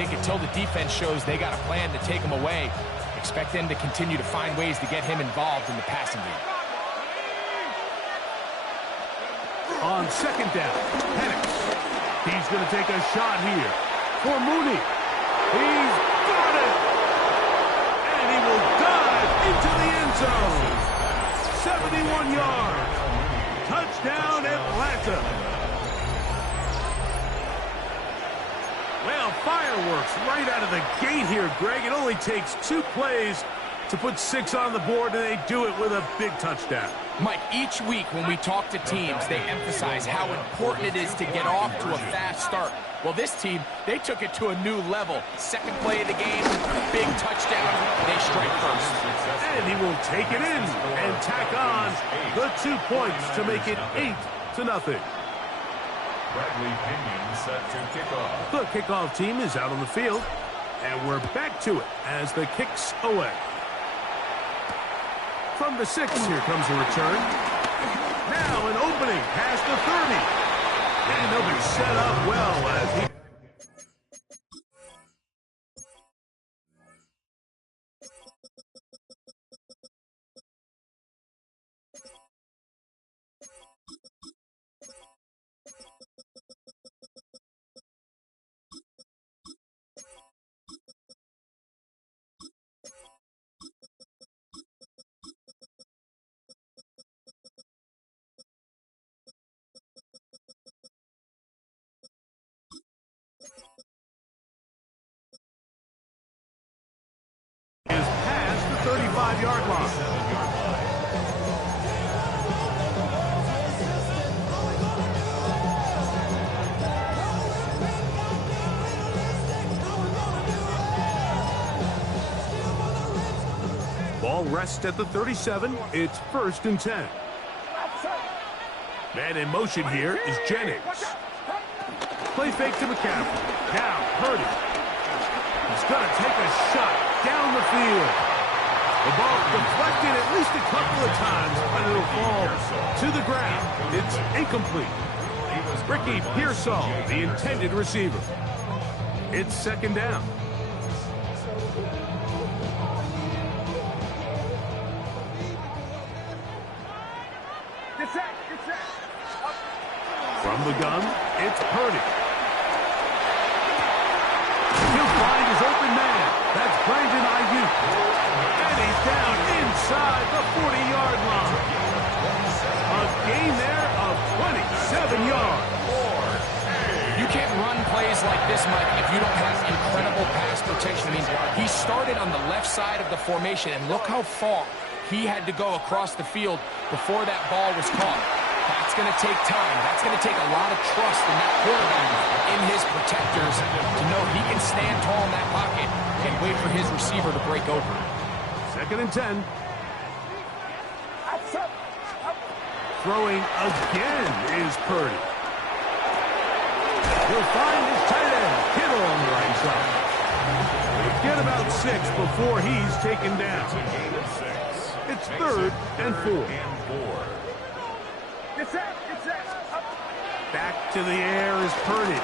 think until the defense shows they got a plan to take him away, expect them to continue to find ways to get him involved in the passing game. On second down, Penix. He's going to take a shot here for Mooney. He's got it! And he will dive into the end zone. 71 yards. Touchdown, Atlanta. Well, fireworks right out of the gate here, Greg. It only takes 2 plays to put 6 on the board, and they do it with a big touchdown. Mike, each week when we talk to teams, they emphasize how important it is to get off to a fast start. Well, this team, they took it to a new level. Second play of the game, big touchdown. They strike first. And he will take it in and tack on the 2 points to make it 8-0. Bradley Pinion set to kick off. The kickoff team is out on the field, and we're back to it as the kick's away. From the 6, here comes a return. Now an opening past the 30. And they'll be set up well as he... is past the 35-yard line. Ball rests at the 37. It's 1st and 10. Man in motion here is Jennings. Play fake to McCaffrey. Now Purdy. He's going to take a shot down the field. The ball deflected at least a couple of times, but it'll fall to the ground. It's incomplete. Ricky Pearsall, the intended receiver. It's 2nd down. From the gun, it's Purdy. He'll find his open man. That's Brandon Ayuk. And he's down inside the 40-yard line. A gain there of 27 yards. You can't run plays like this, Mike, if you don't have incredible pass protection. I mean, he started on the left side of the formation, and look how far he had to go across the field before that ball was caught. That's going to take time. That's going to take a lot of trust in that quarterback, in his protectors, to know he can stand tall in that pocket and wait for his receiver to break open. 2nd and 10. Throwing again is Purdy. He'll find his tight end, Kittle, on the right side. He'll get about 6 before he's taken down. It's 3rd and 4. Back to the air is Purdy.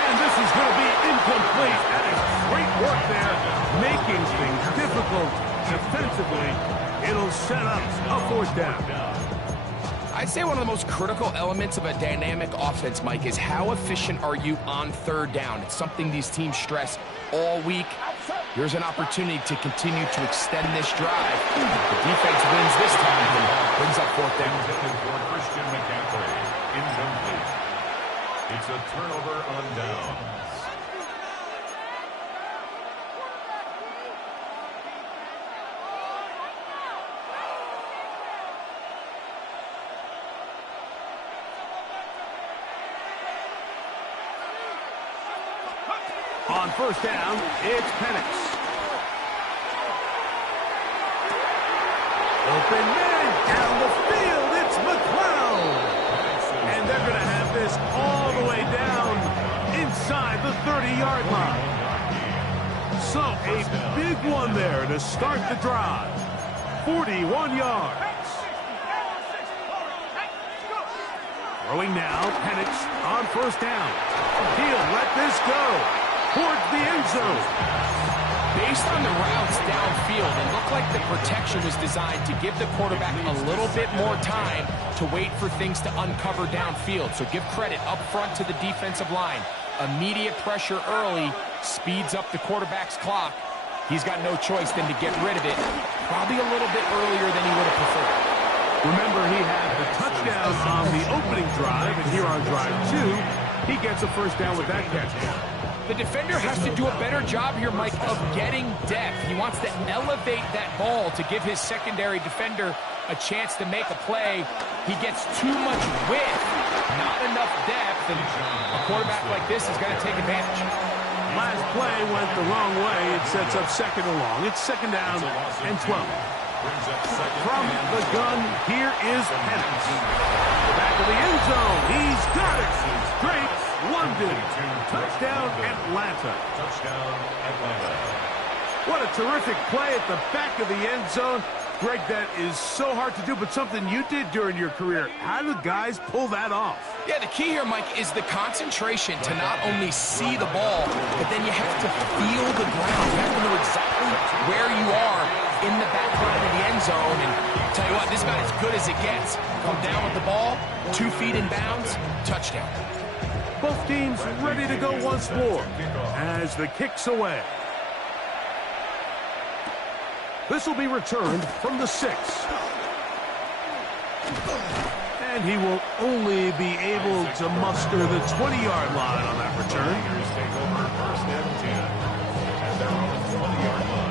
And this is going to be incomplete. That is great work there, making things difficult defensively. It'll set up a 4th down. I'd say one of the most critical elements of a dynamic offense, Mike, is how efficient are you on 3rd down. It's something these teams stress all week. Here's an opportunity to continue to extend this drive. The defense wins this time and brings up 4th down. For Christian McCaffrey, incomplete. It's a turnover on downs. On 1st down, it's Penix. Open man down the field. It's McLeod. And they're going to have this all the way down inside the 30-yard line. So a big one there to start the drive. 41 yards. Throwing now, Penix on 1st down. He'll this go? Towards the end zone. Based on the routes downfield, it looked like the protection was designed to give the quarterback a little bit more time to wait for things to uncover downfield. So give credit up front to the defensive line. Immediate pressure early speeds up the quarterback's clock. He's got no choice than to get rid of it, probably a little bit earlier than he would have preferred. Remember, he had the touchdown on the opening drive, and here on drive 2, he gets a first down with that catch. The defender has to do a better job here, Mike, of getting depth. He wants to elevate that ball to give his secondary defender a chance to make a play. He gets too much width, not enough depth, and a quarterback like this is going to take advantage. Last play went the wrong way. It sets up second and long. It's second down and 12. From the gun, here is Penix. Back of the end zone. He's got it. Great London. Touchdown, Atlanta. Touchdown, Atlanta. What a terrific play at the back of the end zone. Greg, that is so hard to do, but something you did during your career. How do guys pull that off? Yeah, the key here, Mike, is the concentration to not only see the ball, but then you have to feel the ground. You have to know exactly where you are in the back line of the end zone. And tell you what, this is about as good as it gets. Come down with the ball, 2 feet in bounds, touchdown. Both teams ready to go once more as the kick's away. This will be returned from the 6. And he will only be able to muster the 20-yard line on that return. Tigers take over first and 10 at their own 20-yard line.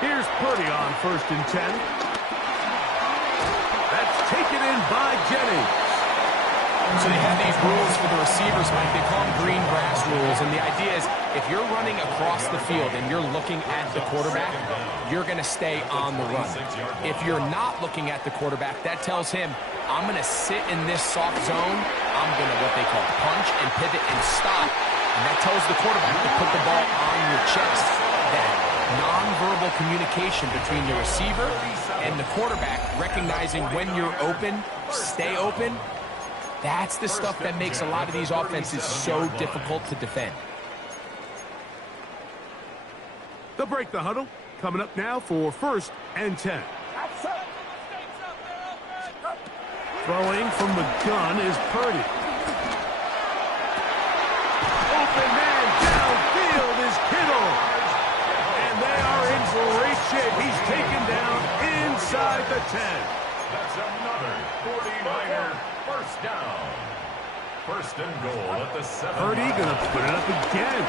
Here's Purdy on first and 10. That's taken in by Jennings. So they have these rules for the receivers, Mike. They call them green grass rules. And the idea is if you're running across the field and you're looking at the quarterback, you're going to stay on the run. If you're not looking at the quarterback, that tells him, I'm going to sit in this soft zone. I'm going to what they call punch and pivot and stop. And that tells the quarterback to put the ball on your chest. That nonverbal communication between the receiver and the quarterback, recognizing when you're open, stay open. That's the stuff that makes a lot of these offenses so difficult to defend. They'll break the huddle. Coming up now for first and 10. Throwing from the gun is Purdy. Open man downfield is Kittle. And they are in great shape. He's taken down inside the 10. That's another 49er first down. First and goal at the 7. Purdy going to put it up again.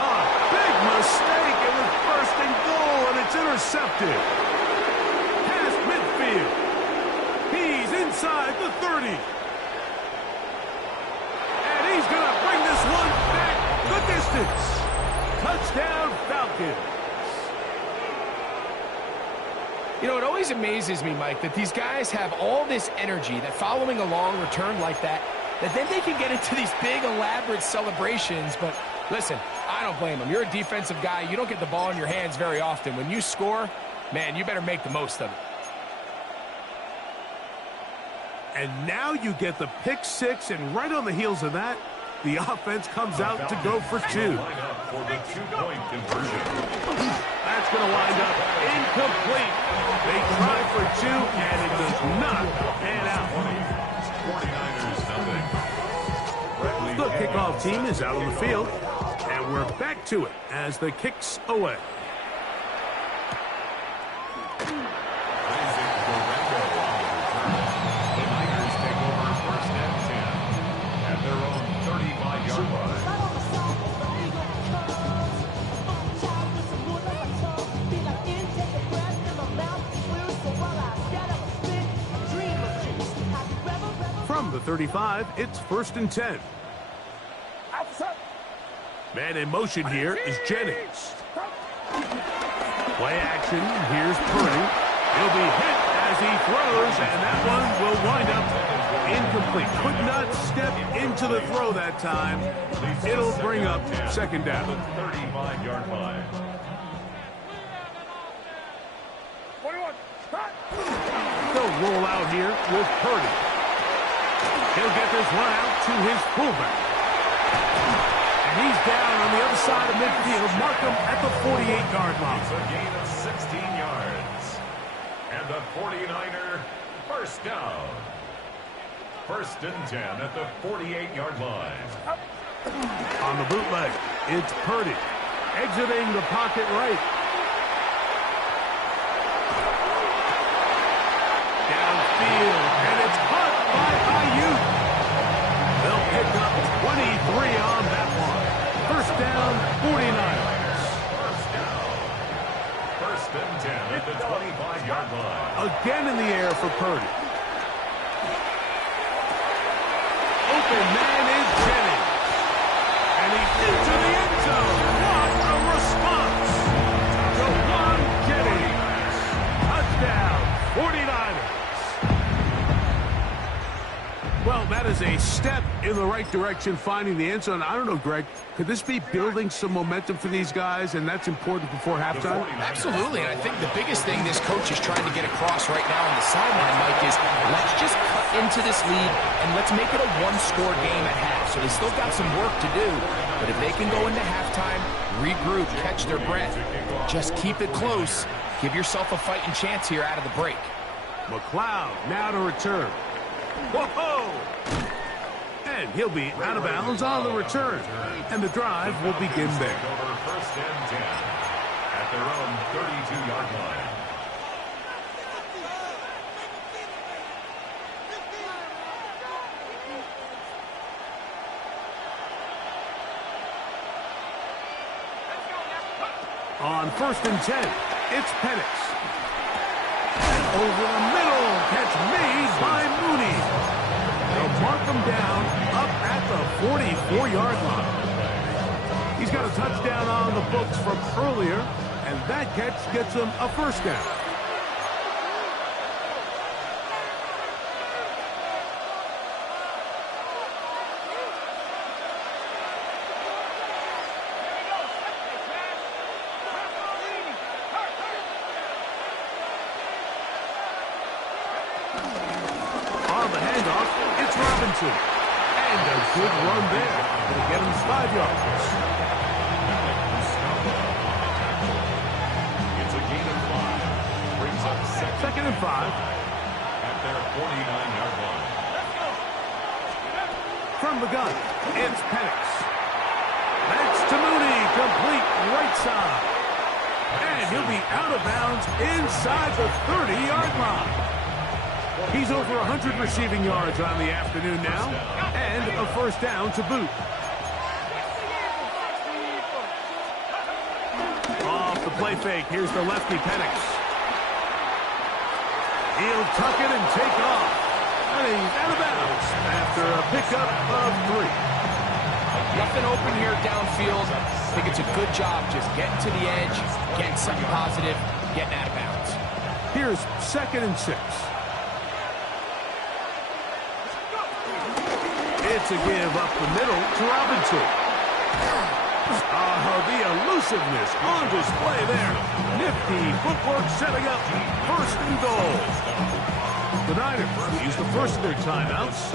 A big mistake. It was first and goal, and it's intercepted. Past midfield. He's inside the 30. And he's going to bring this one back the distance. Touchdown, Falcon. You know, it always amazes me, Mike, that these guys have all this energy, that following a long return like that then they can get into these big, elaborate celebrations. But listen, I don't blame them. You're a defensive guy. You don't get the ball in your hands very often. When you score, man, you better make the most of it. And now you get the pick 6, and right on the heels of that, the offense comes out to go for 2. For the 2-point conversion. That's going to wind up incomplete. They try for 2, and it does not pan out. 49ers nothing. The kickoff team is out on the field, and we're back to it as the kick's away. From the 35, it's first and 10. Man in motion here is Jennings. Play action. Here's Purdy. He'll be hit as he throws, and that one will wind up incomplete. Could not step into the throw that time. It'll bring up second down. 35-yard line. roll out here with Purdy. He'll get this one out to his fullback. And he's down on the other side of midfield. Mark him at the 48-yard line. It's a gain of 16 yards. And the 49er first down. First and 10 at the 48-yard line. On the bootleg, it's Purdy. Exiting the pocket right. Downfield, and it's caught by Ayuk. They'll pick up 23 on that one. First down, 49ers. First down. First and 10 at the 25-yard line. Again in the air for Purdy. Open man is Jennings. And he's into the end zone. What a response. Jawan Jennings. Touchdown, 49ers. Well, that is a step in the right direction, finding the end zone. I don't know, Greg, could this be building some momentum for these guys, and that's important before halftime? Absolutely, and I think the biggest thing this coach is trying to get across right now on the sideline, Mike, is let's just cut into this lead, and let's make it a one-score game at half. So they still got some work to do, but if they can go into halftime, regroup, catch their breath, just keep it close, give yourself a fighting chance here out of the break. McLeod now to return. Whoa! And he'll be out of bounds on the return. And the drive will begin there. Over first and 10 at their own 32-yard line. On first and 10, it's Penix. Over the middle, catch made by Mooney. They'll mark him down up at the 44-yard line. He's got a touchdown on the books from earlier, and that catch gets him a first down. And a good run there. It'll get him 5 yards. It's a gain of 5. Brings up second and 5. At their 49-yard line. From the gun, it's Penix. That's to Mooney, complete right side. And he'll be out of bounds inside the 30-yard line. He's over 100 receiving yards on the afternoon now, and a first down to boot. Off the play fake, here's the lefty Penix. He'll tuck it and take off. And he's out of bounds after a pickup of 3. Nothing open here downfield. I think it's a good job just getting to the edge, getting something positive, getting out of bounds. Here's second and 6. It's a give up the middle to Robinson. The elusiveness on display there. Nifty footwork setting up first and goal. The Niners use the first of their timeouts.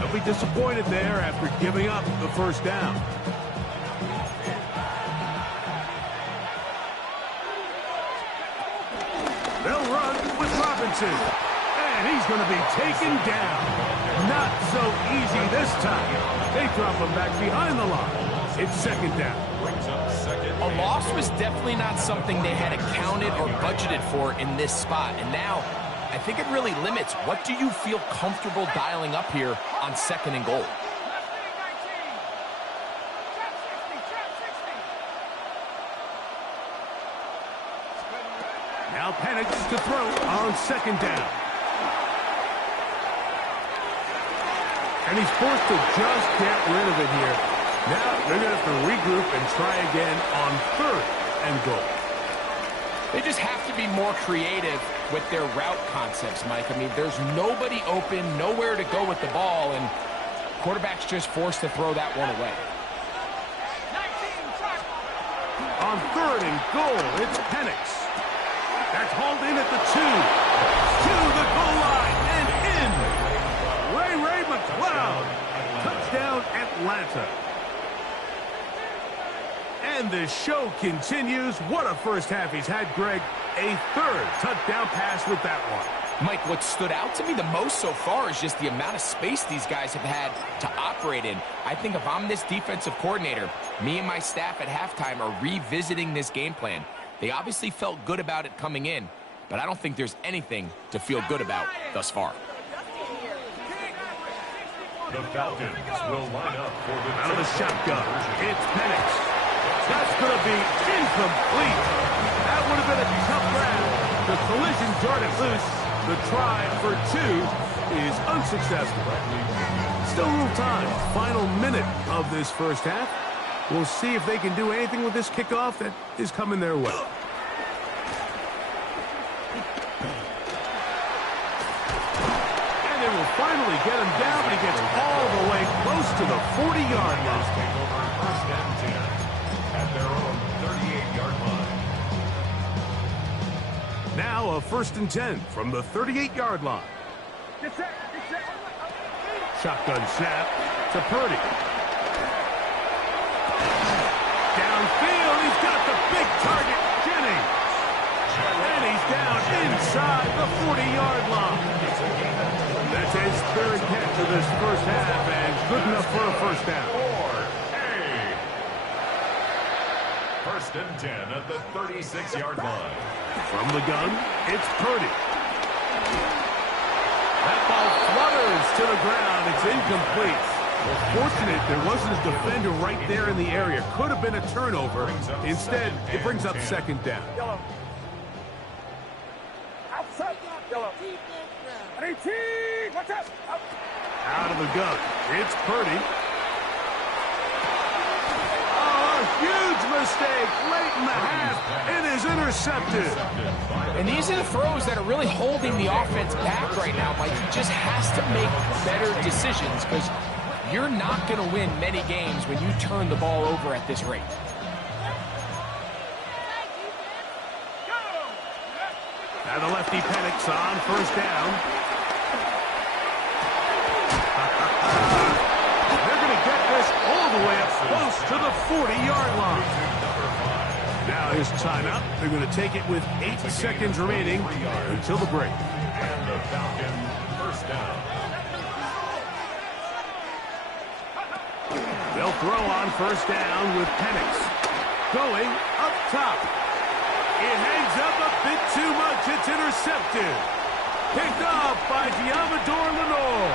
They'll be disappointed there after giving up the first down. They'll run with Robinson. And he's going to be taken down. Not so easy this time. They drop him back behind the line. It's second down. A loss was definitely not something they had accounted or budgeted for in this spot. And now, I think it really limits what do you feel comfortable dialing up here on second and goal. Now Penix to throw on second down. And he's forced to just get rid of it here. Now they're going to have to regroup and try again on third and goal. They just have to be more creative with their route concepts, Mike. I mean, there's nobody open, nowhere to go with the ball, and quarterback's just forced to throw that one away. On third and goal, it's Penix. That's hauled in at the 2. To the goal line and in. Ray McCloud. Touchdown, Atlanta. And the show continues. What a first half he's had, Greg. A third touchdown pass with that one. Mike, what stood out to me the most so far is just the amount of space these guys have had to operate in. I think if I'm this defensive coordinator, me and my staff at halftime are revisiting this game plan. They obviously felt good about it coming in, but I don't think there's anything to feel good about thus far. The Falcons will line up for the out of the shotgun. It's Penix. That's going to be incomplete. That would have been a tough grab. The collision darted loose. The try for 2 is unsuccessful. Still a little time. Final minute of this first half. We'll see if they can do anything with this kickoff that is coming their way. And they will finally get him down, but he gets all the way close to the 40-yard line. Take over first and 10 at their own 38-yard line. Now a 1st and 10 from the 38-yard line. Shotgun snap to Purdy. Downfield, he's got the big target, Jennings. And he's down inside the 40-yard line. That's his 3rd catch of this first half, and good enough for a first down. 1st and 10 at the 36-yard line. From the gun, it's Purdy. That ball flutters to the ground. It's incomplete. Well, fortunate there wasn't a defender right there in the area. Could have been a turnover. Instead, it brings up 2nd down. Out of the gun, it's Purdy. Huge mistake late in the half. It is intercepted. And these are the throws that are really holding the offense back right now, Mike. He just has to make better decisions because you're not going to win many games when you turn the ball over at this rate. Now the lefty Penix on 1st down. They're going to get this all the way up close to the 40-yard line. Now his timeout. They're going to take it with 8 seconds remaining until the break. And the Falcon 1st down. They'll throw on 1st down with Penix. Going up top. It hangs up a bit too much. It's intercepted. Picked off by Diamador Lenore.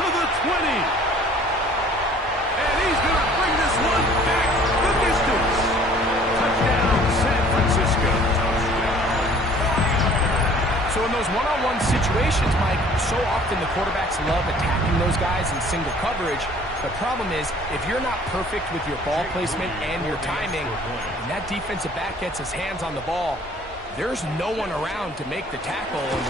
To the 20. And he's going to bring this one back the distance. Touchdown, San Francisco. So in those one-on-one situations, Mike, so often the quarterbacks love attacking those guys in single coverage. The problem is, if you're not perfect with your ball placement and your timing, and that defensive back gets his hands on the ball, there's no one around to make the tackle, and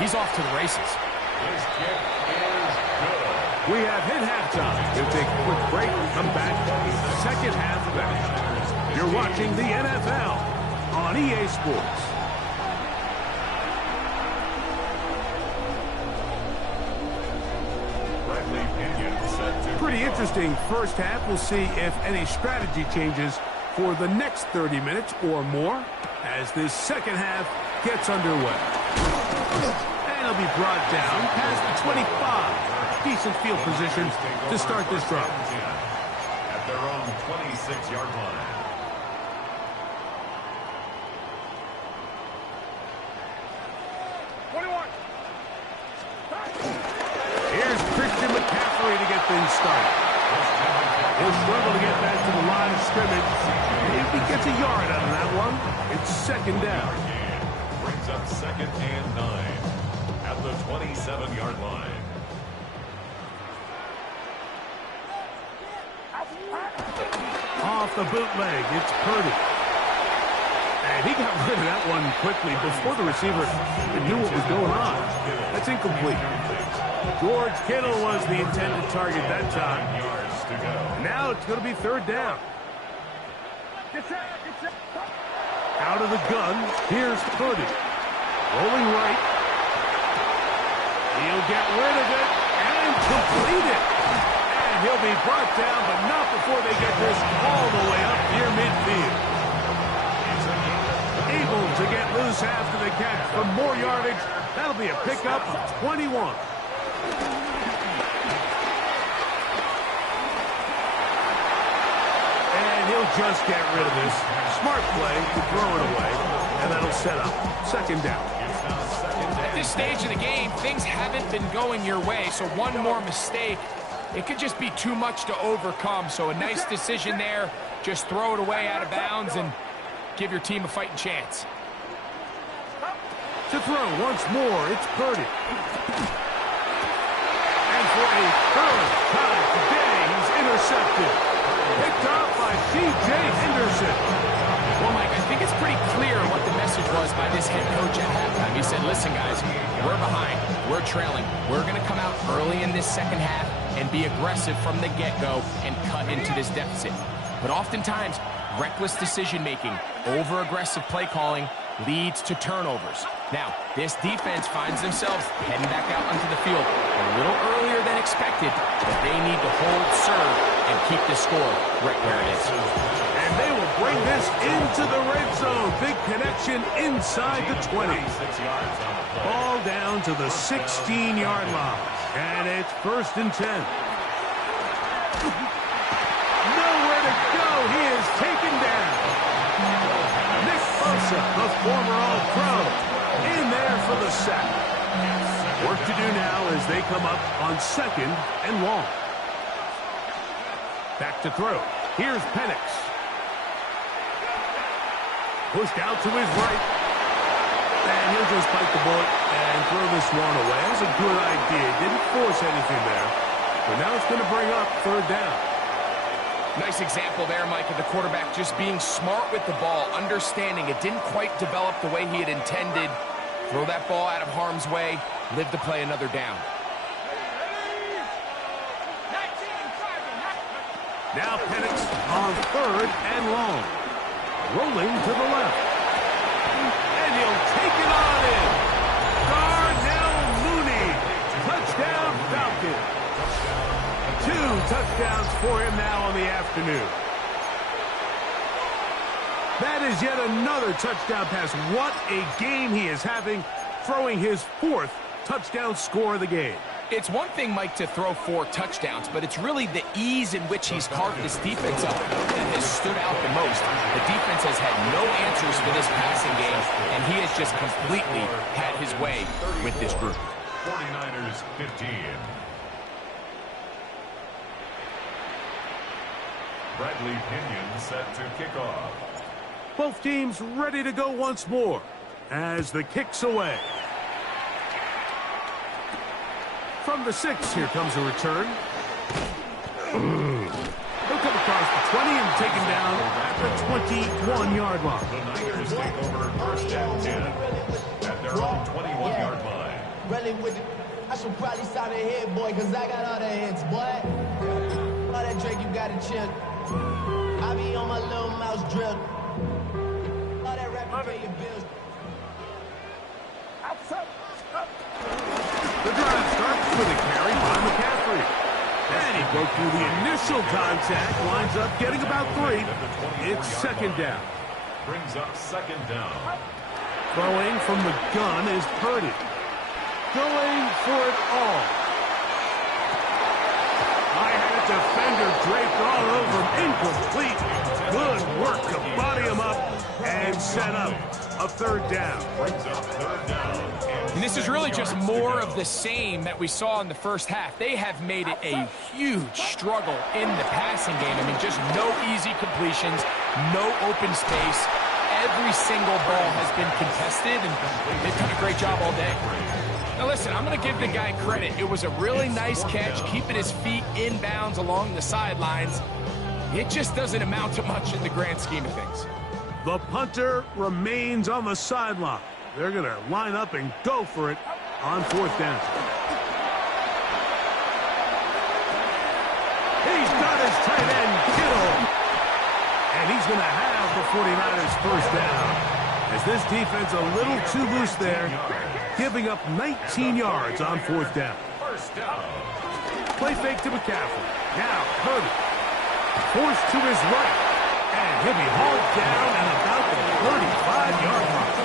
he's off to the races. His kick is good. We have hit halftime. We'll take a quick break and come back to the 2nd half of action. You're watching the NFL on EA Sports. Pretty interesting first half. We'll see if any strategy changes for the next 30 minutes or more as this 2nd half gets underway. And he'll be brought down past the 25. Decent field position to start this drive. At their own 26-yard line. Here's Christian McCaffrey to get things started. He'll struggle to get back to the line of scrimmage. If he gets a yard out of that one, it's 2nd down. Brings up 2nd and 9 at the 27-yard line. Off the bootleg, it's Purdy. And he got rid of that one quickly before the receiver knew what was going on. That's incomplete. George Kittle was the intended target that time. Now it's going to be 3rd down. Out out of the gun. Here's Purdy. Rolling right. He'll get rid of it and complete it. And he'll be brought down, but not before they get this all the way up near midfield. Able to get loose after the catch for more yardage. That'll be a pickup of 21. And he'll just get rid of this. Smart play to throw it away. And that'll set up second down. At this stage of the game, things haven't been going your way, so one more mistake, it could just be too much to overcome. So a nice decision there. Just throw it away out of bounds and give your team a fighting chance. To throw once more, it's Purdy. And for a third time today, he's intercepted. Picked up by C.J. Henderson. Well, Mike, I think it's pretty clear what the message was by this head coach at halftime. He said, listen, guys, we're behind. We're trailing. We're going to come out early in this second half and be aggressive from the get-go and cut into this deficit. But oftentimes, reckless decision-making, over-aggressive play calling leads to turnovers. Now, this defense finds themselves heading back out onto the field a little earlier than expected, but they need to hold serve and keep the score right where it is. And they will bring this into the red zone. Big connection inside the 20. Ball down to the 16-yard line. And it's 1st and 10. Nowhere to go. He is taken down. Nick Bosa, the former All-Pro, in there for the sack. Work to do now as they come up on 2nd and long. Back to throw. Here's Penix. Pushed out to his right. And he'll just bite the bullet and throw this one away. That's a good idea. Didn't force anything there. But now it's going to bring up 3rd down. Nice example there, Mike, of the quarterback just being smart with the ball, understanding it didn't quite develop the way he had intended. Throw that ball out of harm's way, live to play another down. Now Penix on 3rd and long. Rolling to the left. And he'll take it on in. Darnell Mooney. Touchdown Falcon. 2 touchdowns for him now on the afternoon. That is yet another touchdown pass. What a game he is having, throwing his 4th touchdown score of the game. It's one thing, Mike, to throw 4 touchdowns, but it's really the ease in which he's carved this defense up that has stood out the most. The defense has had no answers for this passing game, and he has just completely had his way with this group. 49ers 15. Bradley Pinion set to kick off. Both teams ready to go once more as the kick's away. From the 6, here comes a return. He'll come across the 20 and take him down at the 21-yard line. The Niners take over 1st and 10 at their own 21-yard line. Really with it. I should probably sound a hit, boy, because I got all the hits, boy. All that Drake, you got to chill. I be on my little mouse drill. All that rap, you pay your bills. The drive starts with a carry by McCaffrey. And he broke through the initial contact, winds up getting about 3. It's 2nd down. Brings up 2nd down. Throwing from the gun is Purdy. Going for it all. I had a defender draped all over him. Incomplete. Good work to body him up and set up a 3rd down. Brings up 3rd down. And this is really just more of the same that we saw in the first half. They have made it a huge struggle in the passing game. I mean, just no easy completions, no open space. Every single ball has been contested, and they've done a great job all day. Now, listen, I'm going to give the guy credit. It was a really nice catch, keeping his feet in bounds along the sidelines. It just doesn't amount to much in the grand scheme of things. The punter remains on the sideline. They're going to line up and go for it on 4th down. He's got his tight end, Kittle. And he's going to have the 49ers 1st down As this defense a little too loose there, giving up 19 yards on 4th down. First down. Play fake to McCaffrey. Now, Purdy. Forced to his right. And he'll be hauled down at about the 35-yard line.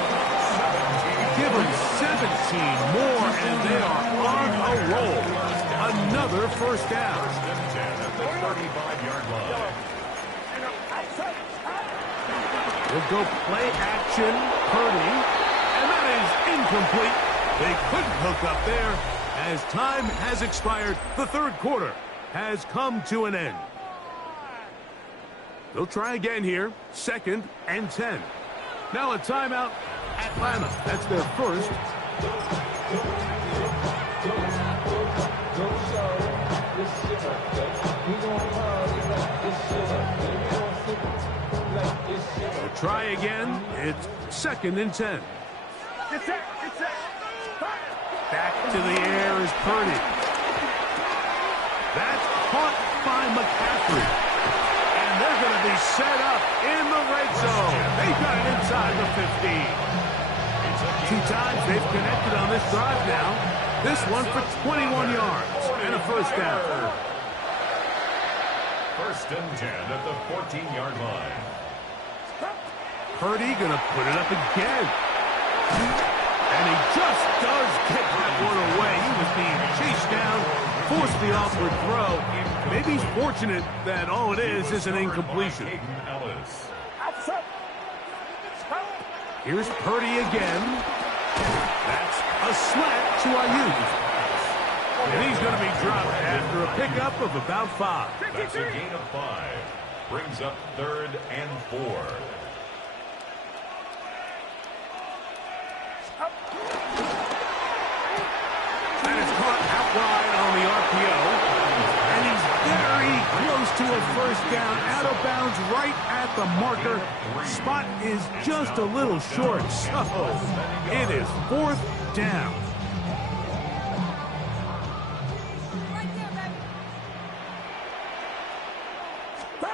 Give them 17 more, and they are on a roll. Another first down. First and 10 at the 35-yard line. We'll go play action, Purdy. And that is incomplete. They couldn't hook up there. As time has expired, the 3rd quarter has come to an end. They'll try again here, 2nd and 10. Now a timeout, Atlanta. That's their first. They'll try again. It's 2nd and 10. Back to the air is Purdy. That's caught by McCaffrey. And they're going to be set up in the red zone. They've got it inside the 15. 2 times they've connected on this drive now. This one for 21 yards and a first down. First and 10 at the 14-yard line. Purdy going to put it up again. And he just does get that one away. He was being chased down, forced the awkward throw. Maybe he's fortunate that all it is an incompletion. Here's Purdy again. That's a slant to Ayuk. And he's going to be dropped after a pickup of about 5. That's a gain of 5. Brings up 3rd and 4. And it's caught out wide on the RPO. And he's very close to a first down, out of bounds right at the marker. Spot is just a little short, so it is 4th down.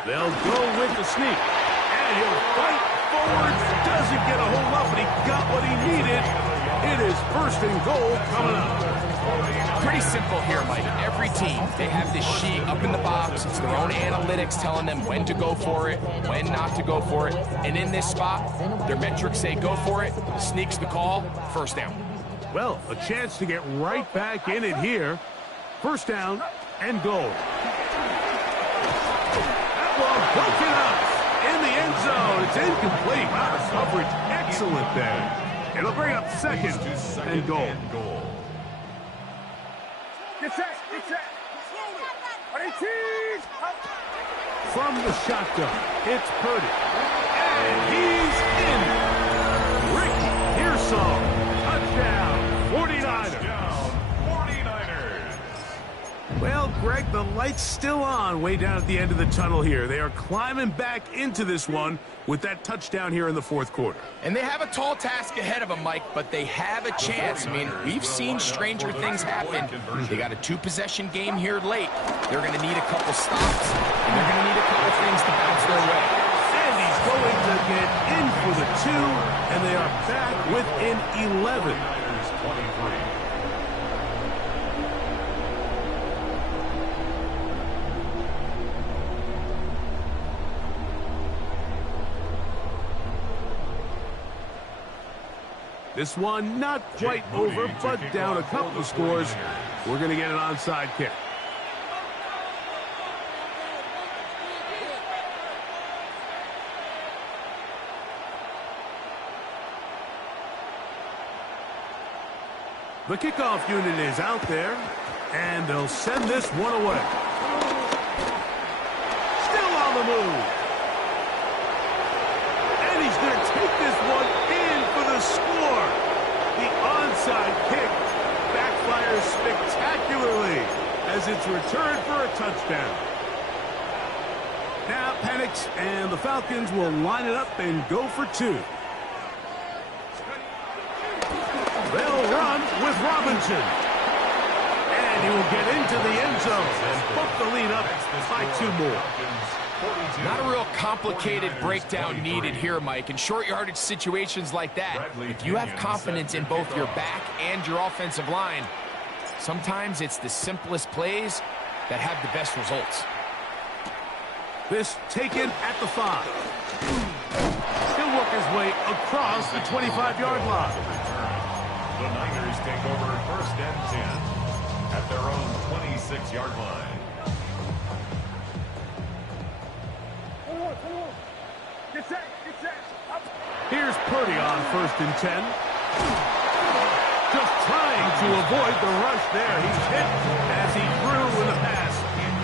They'll go with the sneak. And he'll fight forward. Doesn't get a hold up, but he got what he needed. It is 1st and goal coming up. Pretty simple here, Mike. Every team, they have this sheet up in the box. It's their own analytics telling them when to go for it, when not to go for it. And in this spot, their metrics say go for it. Sneaks the call. First down. Well, a chance to get right back in it here. First down and goal. That ball broken up in the end zone. It's incomplete. Wow, the coverage excellent there. It'll bring up 2nd and goal. Get set. From the shotgun, it's Purdy. And he's in. Ricky Pearsall. Touchdown, 49ers. Well, Greg, the light's still on way down at the end of the tunnel here. They are climbing back into this one with that touchdown here in the 4th quarter. And they have a tall task ahead of them, Mike, but they have a chance. I mean, we've seen stranger things happen. They got a 2-possession game here late. They're going to need a couple stops, and they're going to need a couple things to bounce their way. And he's going to get in for the 2, and they are back within 11. 23. This one not quite over, but down a couple of scores. We're going to get an onside kick. The kickoff unit is out there, and they'll send this one away. Still on the move. And he's going to take this one in for the score. The onside kick backfires spectacularly as it's returned for a touchdown. Now Penix and the Falcons will line it up and go for 2. They'll run with Robinson. And he will get into the end zone and book the lead up by 2 more. Not a real complicated breakdown needed here, Mike. In short yardage situations like that, if you have confidence in both your back and your offensitive line, sometimes it's the simplest plays that have the best results. This taken at the 5. He'll work his way across the 25-yard line. The Niners take over 1st and 10 at their own 26-yard line. Here's Purdy on 1st and 10. Just trying to avoid the rush there. He's hit as he threw, and the pass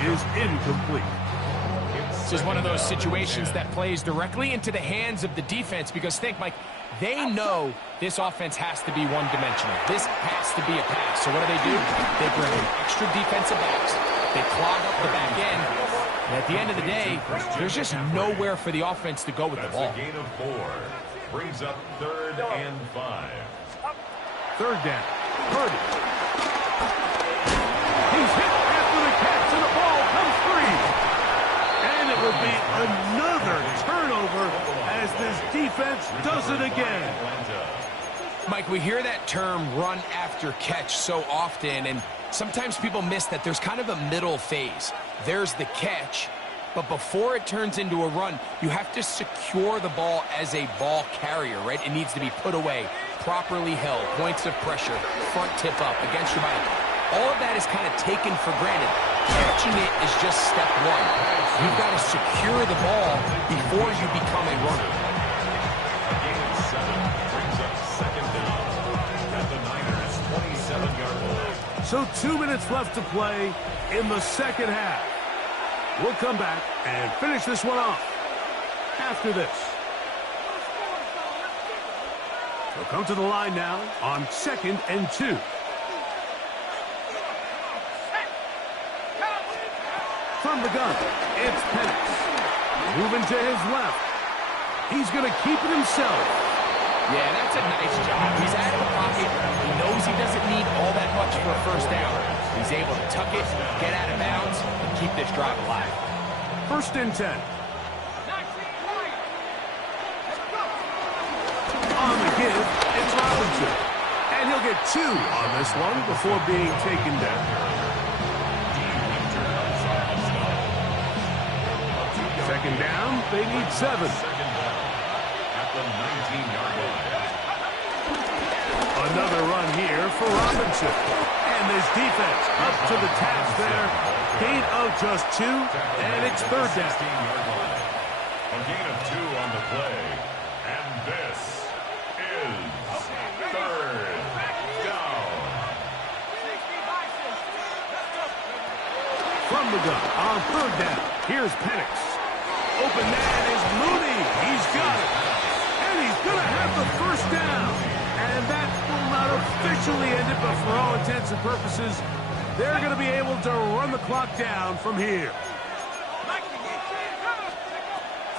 is incomplete. This is one of those situations that plays directly into the hands of the defense because think, Mike, they know this offense has to be one-dimensional. This has to be a pass. So what do? They bring in extra defensive backs. They clog up the back end. And at the end of the day, there's just nowhere for the offense to go with the ball. That's a gain of 4. Brings up 3rd and 5. 3rd down. Purdy. He's hit after the catch, and the ball comes free. And it will be another turnover as this defense does it again. Mike, we hear that term run after catch so often, and sometimes people miss that there's kind of a middle phase. There's the catch, but before it turns into a run, you have to secure the ball as a ball carrier, right? It needs to be put away, properly held, points of pressure, front tip up against your body. All of that is kind of taken for granted. Catching it is just step 1. You've got to secure the ball before you become a runner. A gain of 7 brings up 2nd down at the Niners' 27-yard line. So 2 minutes left to play in the 2nd half. We'll come back and finish this one off after this. We'll come to the line now on 2nd and 2. From the gun, it's Penix. Moving to his left. He's going to keep it himself. Yeah, that's a nice job. He's out of the pocket. He knows he doesn't need all that much for a 1st down. He's able to tuck it, get out of bounds, and keep this drive alive. 1st and 10. On the give, it's Robinson. And he'll get 2 on this one before being taken down. 2nd down, they need 7. 2nd down at the 19-yard line. Another run here for Robinson. And this defense up to the task there. Gain of just 2, and it's 3rd down. 16-yard line. A gain of 2 on the play. And this is 3rd down. From the gun on 3rd down, here's Penix. Open man is Mooney. He's got it. And he's going to have the 1st down. And that will not officially end it, but for all intents and purposes, they're going to be able to run the clock down from here.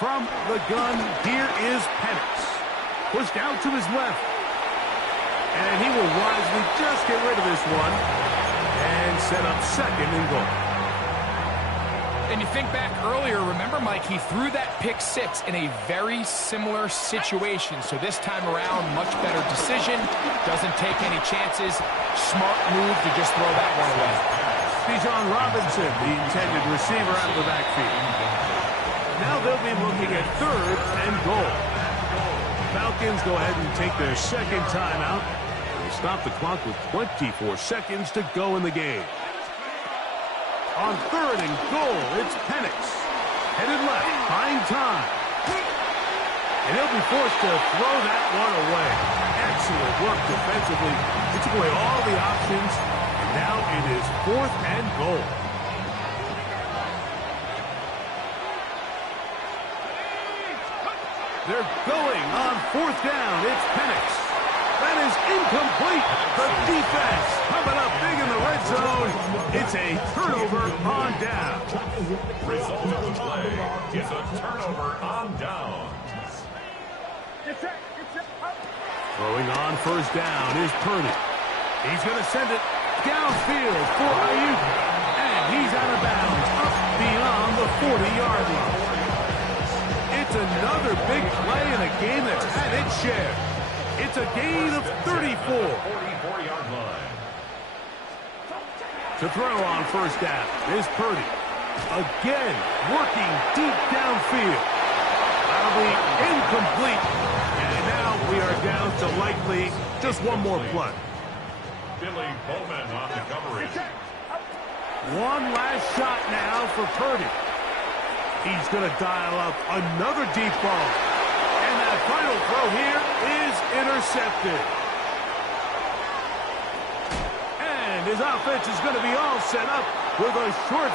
From the gun, here is Penix. Pushed out to his left. And he will wisely just get rid of this one and set up 2nd and goal. And you think back earlier, remember, Mike, he threw that pick 6 in a very similar situation. So this time around, much better decision. Doesn't take any chances. Smart move to just throw that one away. Bijan Robinson, the intended receiver out of the backfield. Now they'll be looking at 3rd and goal. Falcons go ahead and take their 2nd timeout. They stop the clock with 24 seconds to go in the game. On 3rd and goal, it's Penix. Headed left, buying time. And he'll be forced to throw that one away. Excellent work defensively. He took away all the options, and now it is 4th and goal. They're going on 4th down. It's Penix. That is incomplete. The defense coming up big in the red zone. It's a turnover on down. Result of the play is a turnover on downs. Throwing on 1st down is Purdy. He's going to send it downfield for Ayuk. And he's out of bounds up beyond the 40-yard line. That's another big play in a game that's had its share. It's a gain of 34. 44-yard line. To throw on first down is Purdy. Again, working deep downfield. That'll be incomplete. And now we are down to likely just one more play. Billy Bowman on the coverage. One last shot now for Purdy. He's going to dial up another deep ball. And that final throw here is intercepted. And his offense is going to be all set up with a short